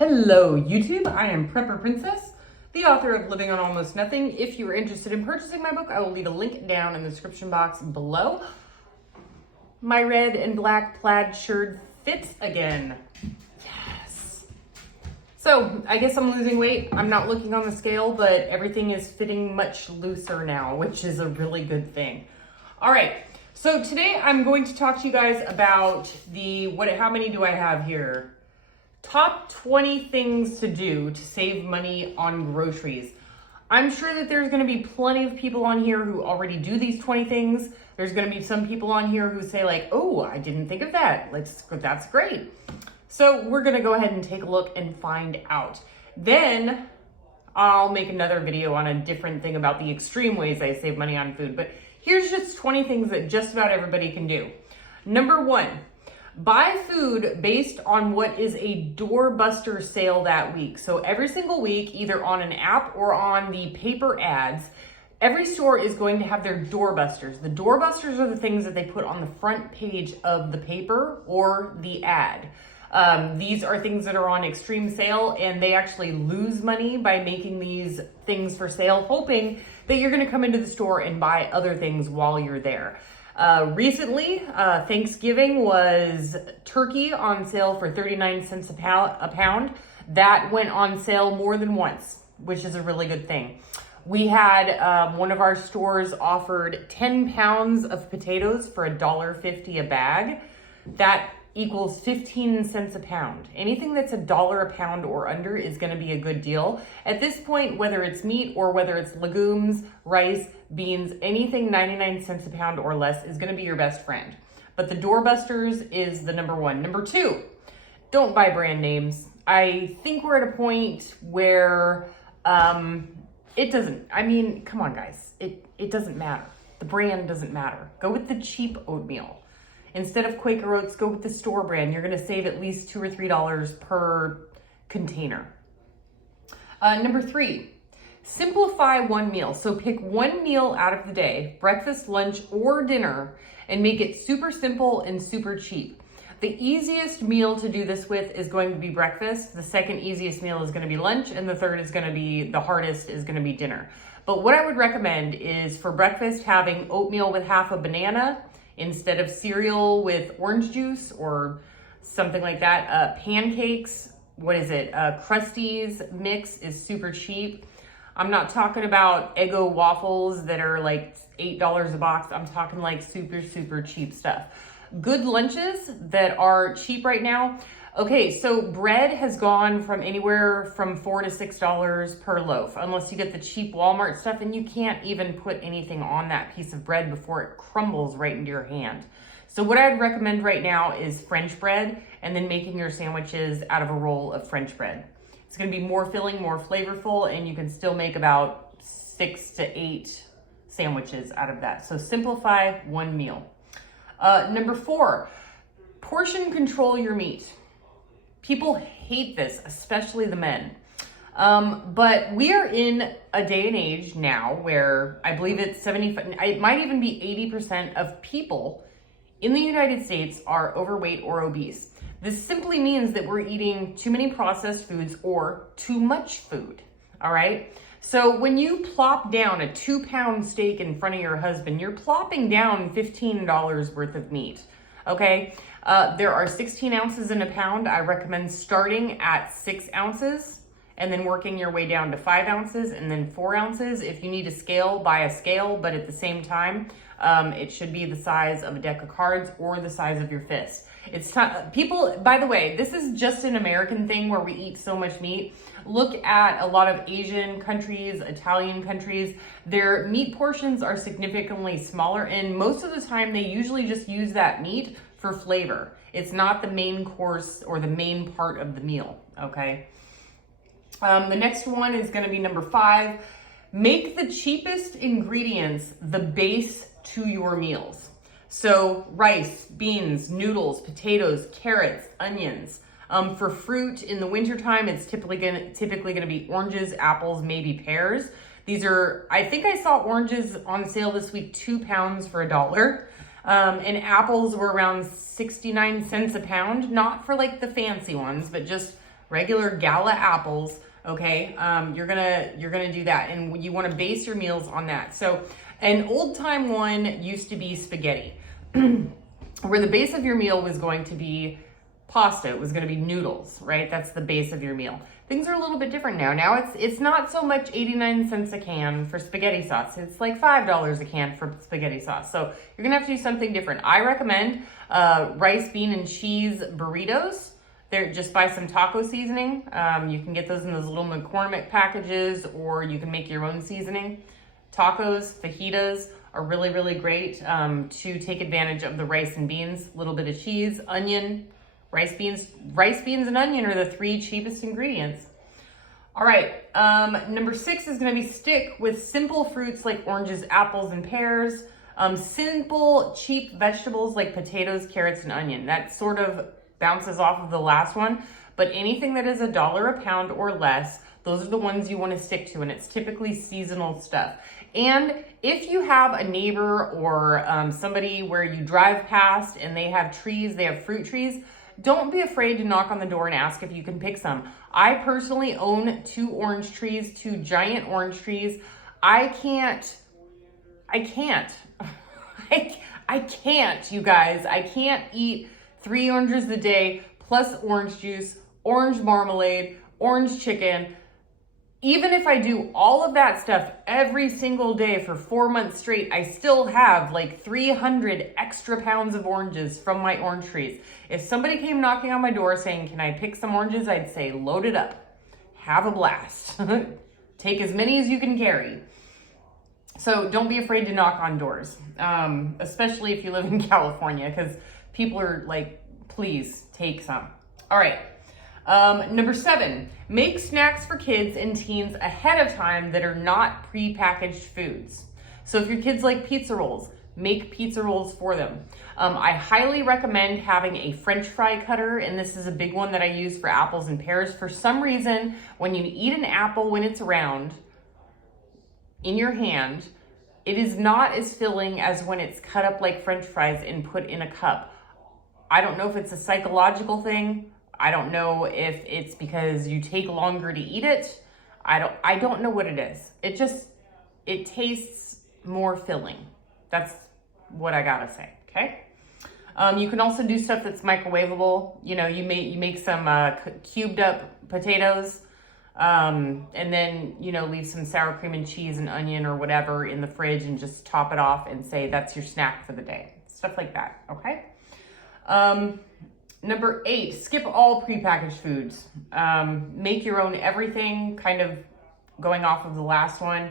Hello YouTube, I am Prepper Princess, the author of Living on Almost Nothing. If you are interested in purchasing my book, I will leave a link down in the description box below. My red and black plaid shirt fits again. Yes. So I guess I'm losing weight. I'm not looking on the scale, but everything is fitting much looser now, which is a really good thing. All right, so today I'm going to talk to you guys about how many do I have here? Top 20 things to do to save money on groceries. I'm sure that there's going to be plenty of people on here who already do these 20 things. There's going to be some people on here who say like, oh, I didn't think of that. That's great. So we're going to go ahead and take a look and find out. Then I'll make another video on a different thing about the extreme ways I save money on food. But here's just 20 things that just about everybody can do. Number 1. Buy food based on what is a Doorbuster sale that week. So every single week, either on an app or on the paper ads, every store is going to have their Doorbusters. The Doorbusters are the things that they put on the front page of the paper or the ad. These are things that are on extreme sale, and they actually lose money by making these things for sale, hoping that you're going to come into the store and buy other things while you're there. Recently, Thanksgiving was turkey on sale for 39 cents a pound. That went on sale more than once, which is a really good thing. We had one of our stores offered 10 pounds of potatoes for $1.50 a bag. That equals 15 cents a pound. Anything that's $1 a pound or under is going to be a good deal. At this point, whether it's meat or whether it's legumes, rice, beans, anything 99 cents a pound or less is going to be your best friend. But the Doorbusters is the number 1. Number 2, don't buy brand names. I think we're at a point where it doesn't, come on guys, it doesn't matter. The brand doesn't matter. Go with the cheap oatmeal. Instead of Quaker Oats, go with the store brand. You're going to save at least $2 or $3 per container. Number 3, simplify one meal. So pick one meal out of the day, breakfast, lunch, or dinner, and make it super simple and super cheap. The easiest meal to do this with is going to be breakfast. The second easiest meal is going to be lunch, and the third is going to be, the hardest is going to be dinner. But what I would recommend is for breakfast, having oatmeal with half a banana, instead of cereal with orange juice or something like that. Pancakes, Krusteaz mix is super cheap. I'm not talking about Eggo waffles that are like $8 a box. I'm talking like super, super cheap stuff. Good lunches that are cheap right now. Okay, so bread has gone from anywhere from $4 to $6 per loaf, unless you get the cheap Walmart stuff, and you can't even put anything on that piece of bread before it crumbles right into your hand. So what I'd recommend right now is French bread, and then making your sandwiches out of a roll of French bread. It's gonna be more filling, more flavorful, and you can still make about 6 to 8 sandwiches out of that. So simplify one meal. Number 4, portion control your meat. People hate this, especially the men. But we are in a day and age now where I believe it's 75, it might even be 80% of people in the United States are overweight or obese. This simply means that we're eating too many processed foods or too much food, all right? So when you plop down a 2-pound steak in front of your husband, you're plopping down $15 worth of meat, okay? There are 16 ounces in a pound. I recommend starting at 6 ounces and then working your way down to 5 ounces and then 4 ounces. If you need a scale, buy a scale, but at the same time, it should be the size of a deck of cards or the size of your fist. It's time. People, by the way, this is just an American thing where we eat so much meat. Look at a lot of Asian countries, Italian countries. Their meat portions are significantly smaller, and most of the time they usually just use that meat for flavor. It's not the main course or the main part of the meal, okay? The next one is gonna be number 5. Make the cheapest ingredients the base to your meals. So rice, beans, noodles, potatoes, carrots, onions. For fruit in the wintertime, it's typically gonna be oranges, apples, maybe pears. These are, I think I saw oranges on sale this week, 2 pounds for $1. And apples were around 69 cents a pound, not for like the fancy ones, but just regular gala apples, okay? You're gonna do that, and you wanna base your meals on that. So an old time one used to be spaghetti, where the base of your meal was going to be pasta. It was going to be noodles, right? That's the base of your meal. Things are a little bit different now. Now it's not so much 89 cents a can for spaghetti sauce. It's like $5 a can for spaghetti sauce. So you're going to have to do something different. I recommend rice, bean, and cheese burritos. They're just buy some taco seasoning. You can get those in those little McCormick packages, or you can make your own seasoning. Tacos, fajitas are really, really great to take advantage of the rice and beans, a little bit of cheese, onion, rice, beans, and onion are the 3 cheapest ingredients. All right, number 6 is gonna be stick with simple fruits like oranges, apples, and pears. Simple, cheap vegetables like potatoes, carrots, and onion. That sort of bounces off of the last one, but anything that is $1 a pound or less, those are the ones you wanna stick to, and it's typically seasonal stuff. And if you have a neighbor or somebody where you drive past and they have trees, they have fruit trees, don't be afraid to knock on the door and ask if you can pick some. I personally own 2 orange trees, 2 giant orange trees. I can't, you guys. I can't eat 3 oranges a day plus orange juice, orange marmalade, orange chicken. Even if I do all of that stuff every single day for 4 months straight, I still have like 300 extra pounds of oranges from my orange trees. If somebody came knocking on my door saying, can I pick some oranges? I'd say, load it up. Have a blast. Take as many as you can carry. So don't be afraid to knock on doors, especially if you live in California, because people are like, please take some. All right. Number 7, make snacks for kids and teens ahead of time that are not pre-packaged foods. So if your kids like pizza rolls, make pizza rolls for them. I highly recommend having a French fry cutter, and this is a big one that I use for apples and pears. For some reason, when you eat an apple when it's round in your hand, it is not as filling as when it's cut up like French fries and put in a cup. I don't know if it's a psychological thing. I don't know if it's because you take longer to eat it. I don't know what it is. It tastes more filling. That's what I gotta say, okay? You can also do stuff that's microwavable. You know, you make some cubed up potatoes, and then, you know, leave some sour cream and cheese and onion or whatever in the fridge and just top it off and say that's your snack for the day. Stuff like that, okay? Number 8, skip all prepackaged foods. Make your own everything, kind of going off of the last one.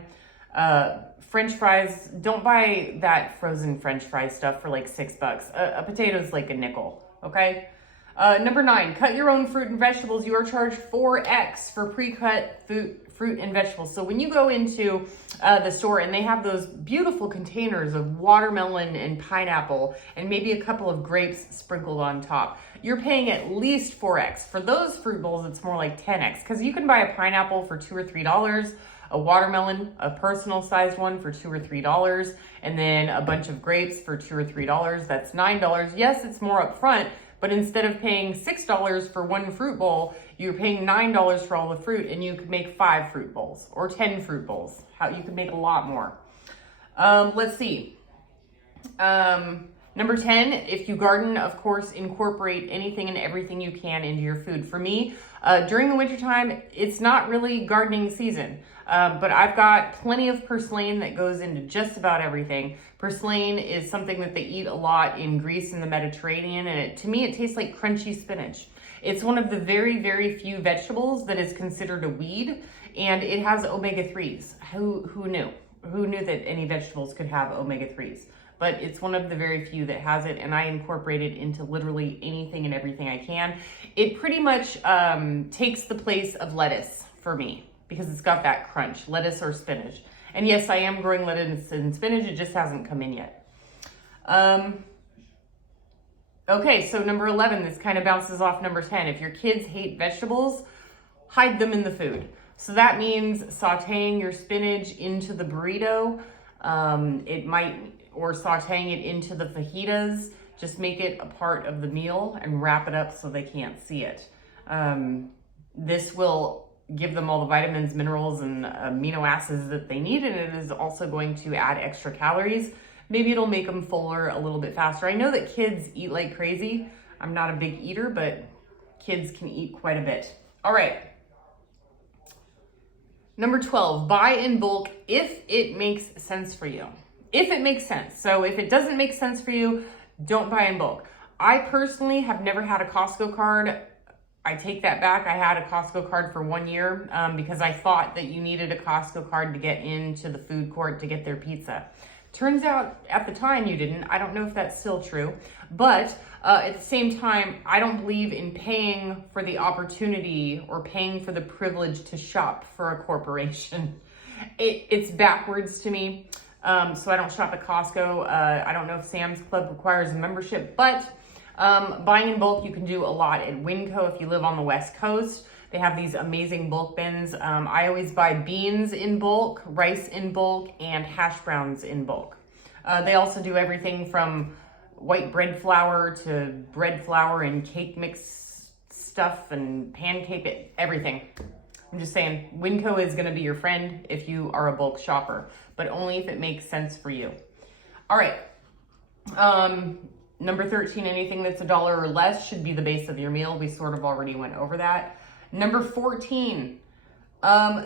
French fries, don't buy that frozen French fry stuff for like $6. A potato's like a nickel, okay? Number 9, cut your own fruit and vegetables. You are charged 4x for pre-cut fruit and vegetables. So when you go into the store and they have those beautiful containers of watermelon and pineapple and maybe a couple of grapes sprinkled on top, you're paying at least 4x. For those fruit bowls, it's more like 10x, because you can buy a pineapple for $2 or $3, a watermelon, a personal sized one for $2 or $3, and then a bunch of grapes for $2 or $3. That's $9. Yes, it's more upfront, but instead of paying $6 for one fruit bowl, you're paying $9 for all the fruit, and you could make 5 fruit bowls or 10 fruit bowls. You could make a lot more. Let's see. Number 10, if you garden, of course, incorporate anything and everything you can into your food. For me, during the wintertime, it's not really gardening season, but I've got plenty of purslane that goes into just about everything. Purslane is something that they eat a lot in Greece and the Mediterranean, and to me, it tastes like crunchy spinach. It's one of the very, very few vegetables that is considered a weed, and it has omega-3s. Who knew? Who knew that any vegetables could have omega-3s? But it's one of the very few that has it, and I incorporate it into literally anything and everything I can. It pretty much takes the place of lettuce for me, because it's got that crunch, lettuce or spinach. And yes, I am growing lettuce and spinach, it just hasn't come in yet. Okay, so number 11, this kind of bounces off number 10. If your kids hate vegetables, hide them in the food. So that means sauteing your spinach into the burrito. Or sauteing it into the fajitas. Just make it a part of the meal and wrap it up so they can't see it. This will give them all the vitamins, minerals, and amino acids that they need, and it is also going to add extra calories. Maybe it'll make them fuller a little bit faster. I know that kids eat like crazy. I'm not a big eater, but kids can eat quite a bit. All right. Number 12, buy in bulk if it makes sense for you. If it makes sense. So if it doesn't make sense for you, don't buy in bulk. I personally have never had a Costco card. I take that back. I had a Costco card for 1 year because I thought that you needed a Costco card to get into the food court to get their pizza. Turns out at the time you didn't. I don't know if that's still true, but at the same time, I don't believe in paying for the opportunity or paying for the privilege to shop for a corporation. It's backwards to me. So I don't shop at Costco. I don't know if Sam's Club requires a membership, but buying in bulk, you can do a lot at Winco if you live on the West Coast. They have these amazing bulk bins. I always buy beans in bulk, rice in bulk, and hash browns in bulk. They also do everything from white bread flour to bread flour and cake mix stuff and pancake, everything. I'm just saying, Winco is gonna be your friend if you are a bulk shopper, but only if it makes sense for you. All right. Number 13, anything that's $1 or less should be the base of your meal. We sort of already went over that. Number 14,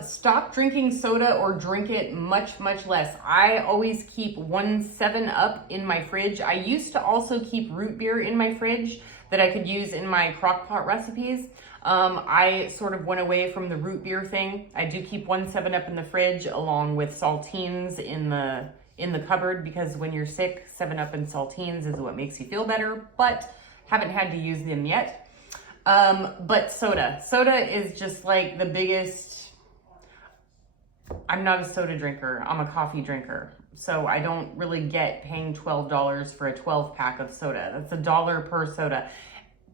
stop drinking soda or drink it much, much less. I always keep 1 7-Up in my fridge. I used to also keep root beer in my fridge that I could use in my crock pot recipes. I sort of went away from the root beer thing. I do keep 1 7-Up in the fridge along with saltines in the cupboard because when you're sick, 7-Up and saltines is what makes you feel better, but haven't had to use them yet. But soda is just like the biggest. I'm not a soda drinker. I'm a coffee drinker. So I don't really get paying $12 for a 12 pack of soda. That's $1 per soda.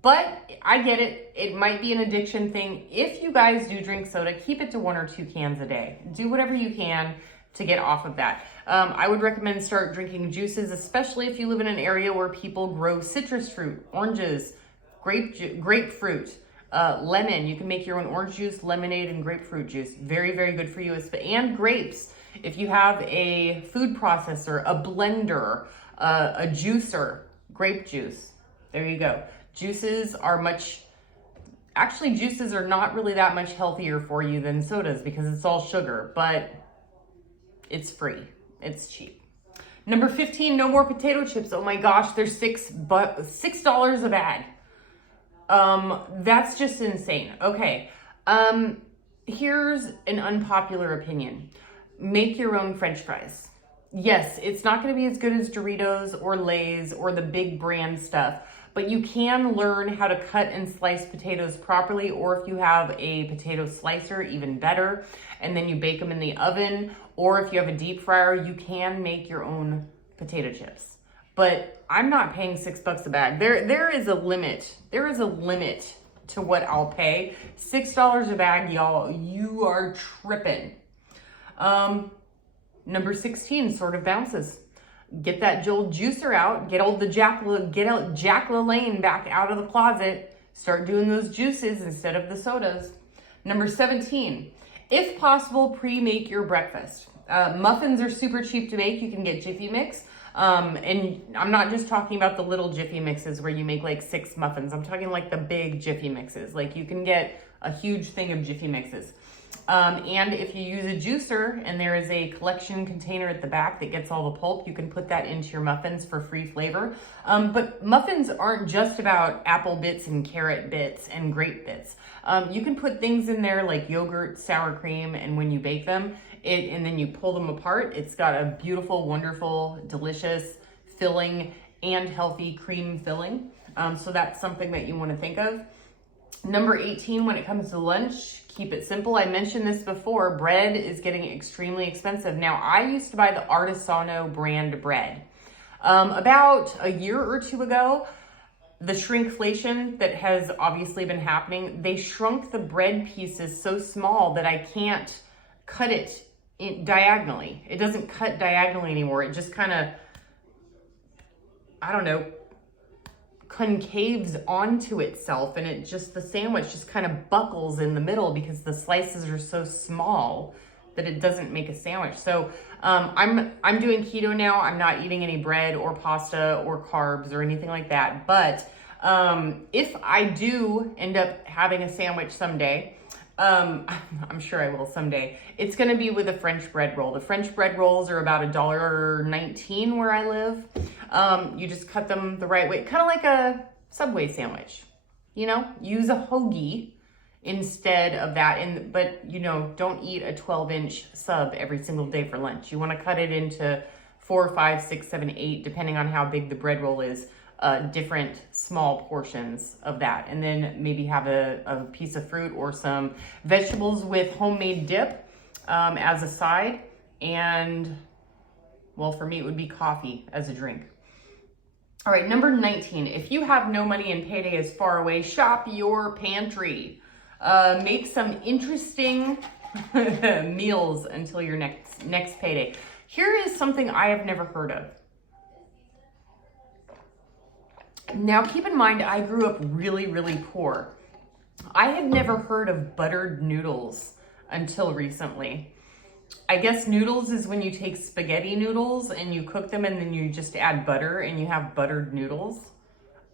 But I get it. It might be an addiction thing. If you guys do drink soda, keep it to 1 or 2 cans a day. Do whatever you can to get off of that. I would recommend start drinking juices, especially if you live in an area where people grow citrus fruit, oranges, grapefruit, lemon. You can make your own orange juice, lemonade, and grapefruit juice. Very, very good for you. And grapes. If you have a food processor, a blender, a juicer, grape juice. There you go. Juices are not really that much healthier for you than sodas because it's all sugar, but it's free. It's cheap. Number 15, no more potato chips. Oh my gosh, they're $6 a bag. That's just insane. Okay. Here's an unpopular opinion. Make your own French fries. Yes, it's not going to be as good as Doritos or Lay's or the big brand stuff, but you can learn how to cut and slice potatoes properly, or if you have a potato slicer, even better, and then you bake them in the oven, or if you have a deep fryer, you can make your own potato chips. But I'm not paying $6 a bag. There is a limit. There is a limit to what I'll pay. $6 a bag, y'all. You are tripping. Number 16, sort of bounces. Get that old juicer out. Get Jack LaLanne back out of the closet. Start doing those juices instead of the sodas. Number 17, if possible, pre-make your breakfast. Muffins are super cheap to make. You can get Jiffy Mix. And I'm not just talking about the little Jiffy Mixes where you make like 6 muffins. I'm talking like the big Jiffy Mixes. Like you can get a huge thing of Jiffy Mixes. And if you use a juicer and there is a collection container at the back that gets all the pulp, you can put that into your muffins for free flavor. But muffins aren't just about apple bits and carrot bits and grape bits. You can put things in there like yogurt, sour cream, and when you bake them, and then you pull them apart, it's got a beautiful, wonderful, delicious, filling, and healthy cream filling. So that's something that you want to think of. Number 18, when it comes to lunch, keep it simple. I mentioned this before, bread is getting extremely expensive. Now, I used to buy the Artisano brand bread. About a year or 2 ago, the shrinkflation that has obviously been happening, they shrunk the bread pieces so small that I can't cut it diagonally. It doesn't cut diagonally anymore. It just kind of, I don't know, concaves onto itself, and the sandwich just kind of buckles in the middle because the slices are so small that it doesn't make a sandwich. So I'm doing keto now. I'm not eating any bread or pasta or carbs or anything like that. But if I do end up having a sandwich someday, I'm sure I will someday, it's going to be with a French bread roll. The French bread rolls are about $1.19 where I live. You just cut them the right way, kind of like a Subway sandwich, you know, use a hoagie instead of that. But you know, don't eat a 12-inch sub every single day for lunch. You want to cut it into 4, 5, 6, 7, 8, depending on how big the bread roll is. Different small portions of that, and then maybe have a piece of fruit or some vegetables with homemade dip as a side, and well, for me it would be coffee as a drink. All right, number 19, if you have no money and payday is far away, shop your pantry. Make some interesting meals until your next payday. Here is something I have never heard of. Now, keep in mind, I grew up really, really poor. I had never heard of buttered noodles until recently. I guess noodles is when you take spaghetti noodles and you cook them and then you just add butter and you have buttered noodles.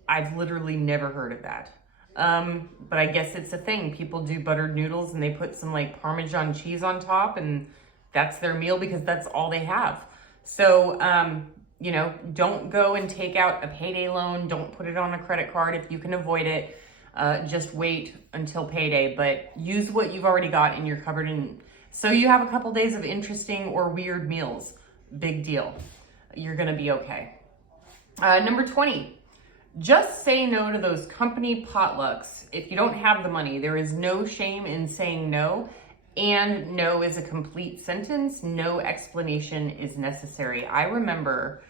I've literally never heard of that. But I guess it's a thing. People do buttered noodles and they put some like Parmesan cheese on top, and that's their meal because that's all they have. So, you know, don't go and take out a payday loan. Don't put it on a credit card if you can avoid it. Just wait until payday, but use what you've already got in your cupboard. And so you have a couple days of interesting or weird meals. Big deal. You're going to be okay. Number 20, just say no to those company potlucks. If you don't have the money, there is no shame in saying no. And no is a complete sentence. No explanation is necessary. I remember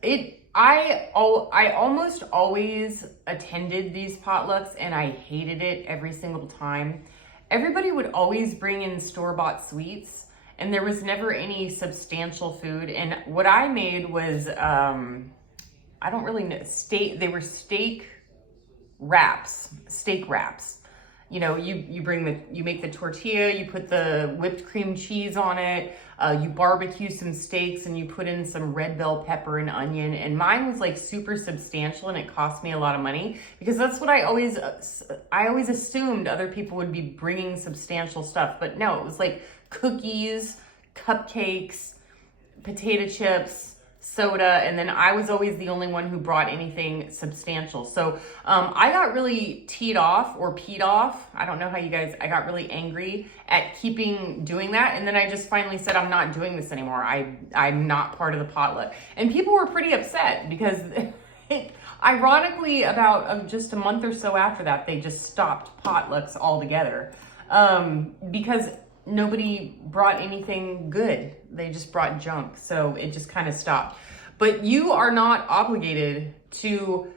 it. I almost always attended these potlucks and I hated it every single time. Everybody would always bring in store-bought sweets and there was never any substantial food. And what I made was, I don't really know, they were steak wraps. You know, you make the tortilla, you put the whipped cream cheese on it, you barbecue some steaks and you put in some red bell pepper and onion. And mine was like super substantial and it cost me a lot of money because that's what I always assumed other people would be bringing substantial stuff. But no, it was like cookies, cupcakes, potato chips, soda, and then I was always the only one who brought anything substantial. So I got really peed off. I don't know how I got really angry at doing that. And then I just finally said, I'm not doing this anymore. I'm not part of the potluck. And people were pretty upset because ironically, about just a month or so after that, they just stopped potlucks altogether because nobody brought anything good. They just brought junk. So it just kind of stopped. But you are not obligated to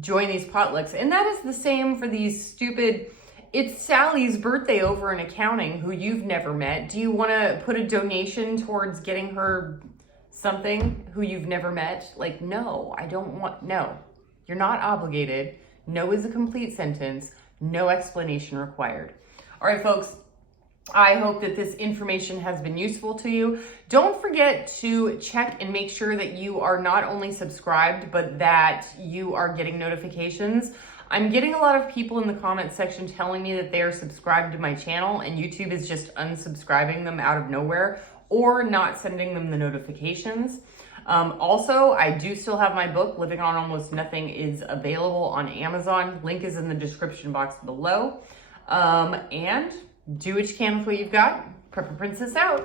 join these potlucks. And that is the same for these stupid, it's Sally's birthday over in accounting who you've never met. Do you want to put a donation towards getting her something who you've never met? Like, no, no. You're not obligated. No is a complete sentence. No explanation required. All right, folks. I hope that this information has been useful to you. Don't forget to check and make sure that you are not only subscribed, but that you are getting notifications. I'm getting a lot of people in the comment section telling me that they are subscribed to my channel and YouTube is just unsubscribing them out of nowhere or not sending them the notifications. Also, I do still have my book, Living on Almost Nothing, is available on Amazon. Link is in the description box below. And do what you can with what you've got. Prepper Princess out.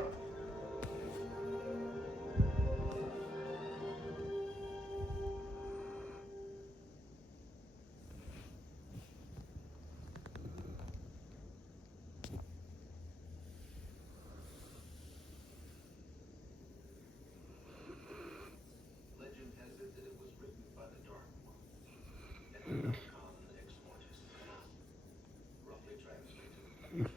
Legend has it that it was written by the Dark One. Roughly translated.